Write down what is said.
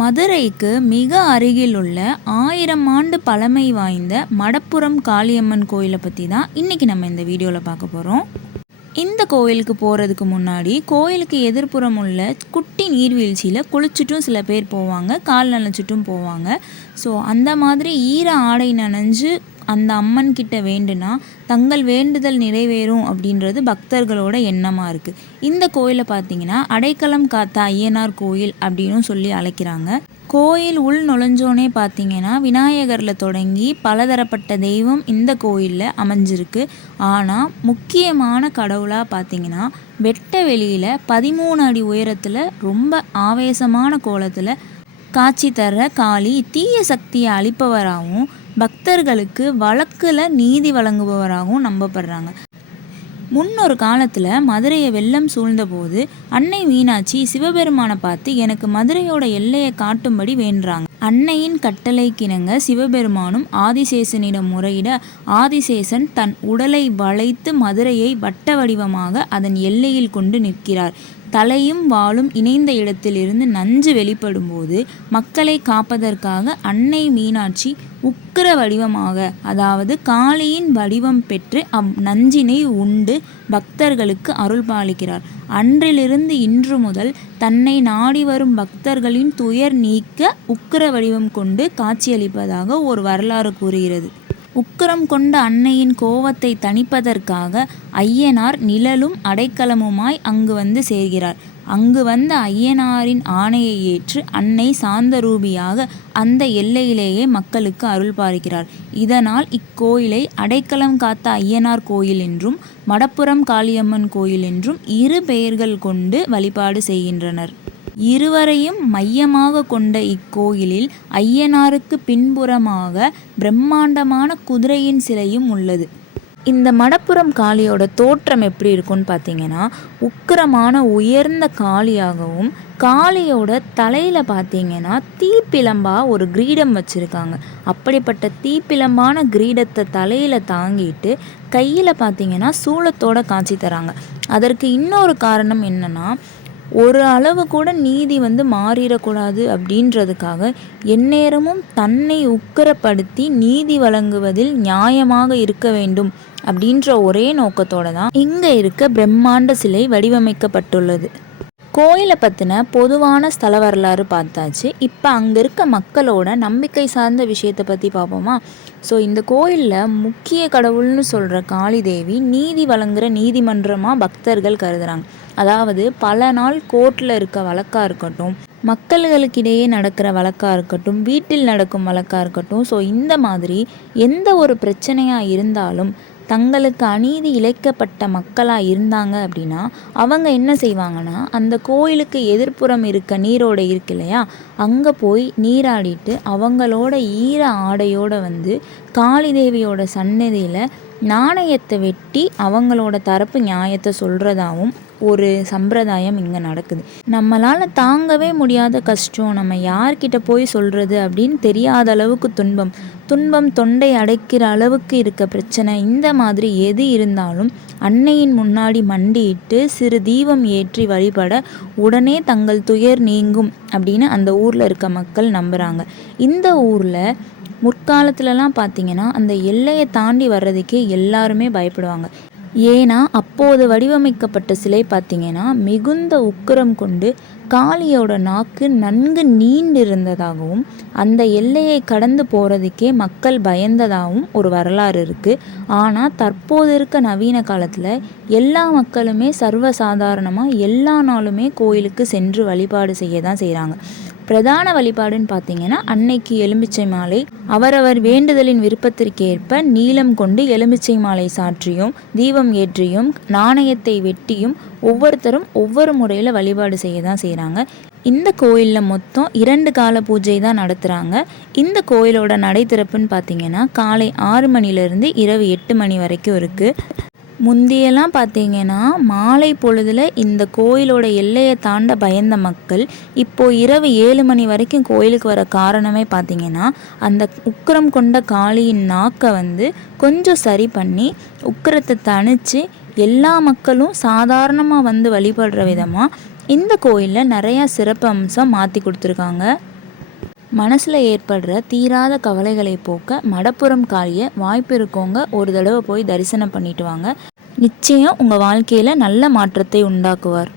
மதுரைக்கு மிக அருகில் உள்ள 1000 ஆண்டு பழமை வாய்ந்த மடப்புரம் காளியம்மன் கோயிலை பற்றி தான் இன்றைக்கி நம்ம இந்த வீடியோவில் பார்க்க போகிறோம். இந்த கோயிலுக்கு போகிறதுக்கு முன்னாடி கோயிலுக்கு எதிர்ப்புறம் உள்ள குட்டி நீர்வீழ்ச்சியில் குளிச்சுட்டும் சில பேர் போவாங்க, கால் நனைச்சிட்டும் போவாங்க. ஸோ அந்த மாதிரி ஈர ஆடை நனைஞ்சு அந்த அம்மன் கிட்ட வேண்டுனா தங்கள் வேண்டுதல் நிறைவேறும் அப்படின்றது பக்தர்களோட எண்ணமாக இருக்குது. இந்த கோயிலை பார்த்திங்கன்னா அடைக்கலம் காத்த ஐயனார் கோயில் அப்படின்னு சொல்லி அழைக்கிறாங்க. கோயில் உள் நுழைஞ்சோனே பார்த்திங்கன்னா விநாயகரில் தொடங்கி பலதரப்பட்ட தெய்வம் இந்த கோயிலில் அமைஞ்சிருக்கு. ஆனால் முக்கியமான கடவுளாக பார்த்திங்கன்னா வெட்ட வெளியில் 13 அடி உயரத்தில் ரொம்ப ஆவேசமான கோலத்தில் காட்சி தர்ற காளி தீய சக்தியை அழிப்பவராகவும் பக்தர்களுக்கு வழக்கில் நீதி வழங்குபவராகவும் நம்பப்படுறாங்க. முன்னொரு காலத்தில் மதுரையை வெள்ளம் சூழ்ந்தபோது அன்னை மீனாட்சி சிவபெருமானை பார்த்து எனக்கு மதுரையோட எல்லையை காட்டும்படி வேண்டுறாங்க. அன்னையின் கட்டளைக்கிணங்க சிவபெருமானும் ஆதிசேஷனிடம் முறையிட ஆதிசேஷன் தன் உடலை வளைத்து மதுரையை வட்ட வடிவமாக அதன் எல்லையில் கொண்டு நிற்கிறார். தலையும் வாளும் இணைந்த இடத்திலிருந்து நஞ்சு வெளிப்படும் போது மக்களை காப்பதற்காக அன்னை மீனாட்சி உக்கிர வடிவமாக, அதாவது காளியின் வடிவம் பெற்று நஞ்சினை உண்டு பக்தர்களுக்கு அருள் பாலிக்கிறார். அன்றிலிருந்து இன்று முதல் தன்னை நாடி வரும் பக்தர்களின் துயர் நீக்க உக்கிர வடிவம் கொண்டு காட்சியளிப்பதாக ஒரு வரலாறு கூறுகிறது. உக்கிரம் கொண்ட அன்னையின் கோவத்தை தணிப்பதற்காக ஐயனார் நிழலும் அடைக்கலமுமாய் அங்கு வந்து சேர்கிறார். அங்கு வந்த ஐயனாரின் ஆணையை ஏற்று அன்னை சாந்தரூபியாக அந்த எல்லையிலேயே மக்களுக்கு அருள் பாலிக்கிறார். இதனால் இக்கோயிலை அடைக்கலம் காத்த ஐயனார் கோயில் என்றும் மடப்புரம் காளியம்மன் கோயில் என்றும் இரு பெயர்கள் கொண்டு வழிபாடு செய்கின்றனர். இருவரையும் மையமாக கொண்ட இக்கோயிலில் ஐயனாருக்கு பின்புறமாக பிரம்மாண்டமான குதிரையின் சிலையும் உள்ளது. இந்த மடப்புரம் காளியோட தோற்றம் எப்படி இருக்குன்னு பார்த்தீங்கன்னா உக்கிரமான உயர்ந்த காளியாகவும் காளியோட தலையில் பார்த்தீங்கன்னா தீப்பிழம்பா ஒரு கிரீடம் வச்சுருக்காங்க. அப்படிப்பட்ட தீப்பிழம்பான கிரீடத்தை தலையில் தாங்கிட்டு கையில் பார்த்தீங்கன்னா சூலத்தோட காட்சி தராங்க. அதற்கு இன்னொரு காரணம் என்னன்னா, ஒரு அளவு கூட நீதி மாறிடக்கூடாது அப்படின்றதுக்காக எந்நேரமும் தன்னை உக்கிரப்படுத்தி நீதி வழங்குவதில் நியாயமாக இருக்க வேண்டும் அப்படின்ற ஒரே நோக்கத்தோடு தான் இங்கே இருக்க பிரம்மாண்ட சிலை வடிவமைக்கப்பட்டுள்ளது. கோயிலை பற்றின பொதுவான ஸ்தல வரலாறு பார்த்தாச்சு. இப்போ அங்கே இருக்க மக்களோட நம்பிக்கை சார்ந்த விஷயத்தை பற்றி பார்ப்போமா? ஸோ இந்த கோயிலில் முக்கிய கடவுள்னு சொல்கிற காளி தேவி நீதி வழங்குகிற நீதிமன்றமாக பக்தர்கள் கருதுகிறாங்க. அதாவது பல நாள் கோர்ட்டில் இருக்க வழக்காக இருக்கட்டும், மக்களுக்கிடையே நடக்கிற வழக்காக இருக்கட்டும், வீட்டில் நடக்கும் வழக்காக இருக்கட்டும், ஸோ இந்த மாதிரி எந்த ஒரு பிரச்சனையாக இருந்தாலும் தங்களுக்கு அநீதி இழைக்கப்பட்ட மக்களாக இருந்தாங்க அப்படின்னா அவங்க என்ன செய்வாங்கன்னா அந்த கோயிலுக்கு எதிர்ப்புறம் இருக்க நீரோடை இருக்கு இல்லையா, அங்கே போய் நீராடிட்டு அவங்களோட ஈர ஆடையோடு காளி தேவியோட சன்னதியில் நாணயத்தை வெட்டி அவங்களோட தரப்பு நியாயத்தை சொல்கிறதாவும் ஒரு சம்பிரதாயம் இங்கே நடக்குது. நம்மளால் தாங்கவே முடியாத கஷ்டம் நம்ம யார்கிட்ட போய் சொல்கிறது அப்படின்னு தெரியாத அளவுக்கு துன்பம் தொண்டை அடைக்கிற அளவுக்கு இருக்க பிரச்சனை, இந்த மாதிரி எது இருந்தாலும் அன்னையின் முன்னாடி மண்டியிட்டு சிறு தீபம் ஏற்றி வழிபட உடனே தங்கள் துயர் நீங்கும் அப்படின்னு அந்த ஊரில் இருக்க மக்கள் நம்புகிறாங்க. இந்த ஊரில் முற்காலத்துலலாம் பார்த்திங்கன்னா அந்த எல்லையை தாண்டி வர்றதுக்கே எல்லாருமே பயப்படுவாங்க. ஏன்னா அப்போது வடிவமைக்கப்பட்ட சிலை பார்த்திங்கன்னா மிகுந்த உக்கிரம் கொண்டு காளியோட நாக்கு நன்கு நீண்டிருந்ததாகவும் அந்த எல்லையை கடந்து போகிறதுக்கே மக்கள் பயந்ததாகவும் ஒரு வரலாறு இருக்குது. ஆனால் தற்போது இருக்க நவீன காலத்தில் எல்லா மக்களுமே சர்வசாதாரணமாக எல்லா நாளுமே கோயிலுக்கு சென்று வழிபாடு செய்ய தான் செய்கிறாங்க. பிரதான வழிபாடுன்னு பார்த்தீங்கன்னா அன்னைக்கு எலுமிச்சை மாலை, அவரவர் வேண்டுதலின் விருப்பத்திற்கேற்ப நீளம் கொண்டு எலுமிச்சை மாலை சாற்றியும் தீபம் ஏற்றியும் நாணயத்தை வெட்டியும் ஒவ்வொருத்தரும் ஒவ்வொரு முறையில் வழிபாடு செய்ய தான் செய்கிறாங்க. இந்த கோயிலில் மொத்தம் 2 கால பூஜை தான் நடத்துகிறாங்க. இந்த கோயிலோட நடை திறப்புன்னு பார்த்தீங்கன்னா காலை 6 மணிலேருந்து இரவு 8 மணி வரைக்கும் இருக்குது. முந்தியெல்லாம் பார்த்தீங்கன்னா மாலை பொழுதில் இந்த கோயிலோட எல்லையை தாண்ட பயந்த மக்கள் இப்போ இரவு 7 மணி வரைக்கும் கோயிலுக்கு வர காரணமே பார்த்தீங்கன்னா அந்த உக்கிரம் கொண்ட காளியின் நாக்கை கொஞ்சம் சரி பண்ணி உக்கிரத்தை தணித்து எல்லா மக்களும் சாதாரணமாக வழிபடுற விதமாக இந்த கோயிலில் நிறையா சிறப்பு அம்சம் மாற்றி கொடுத்துருக்காங்க. மனசில் ஏற்படுற தீராத கவலைகளை போக்க மடப்புறம் காளியை வாய்ப்பு இருக்கவங்க ஒரு தடவை போய் தரிசனம் பண்ணிட்டு வாங்க. நிச்சயம் உங்கள் வாழ்க்கையில் நல்ல மாற்றத்தை உண்டாக்குவார்.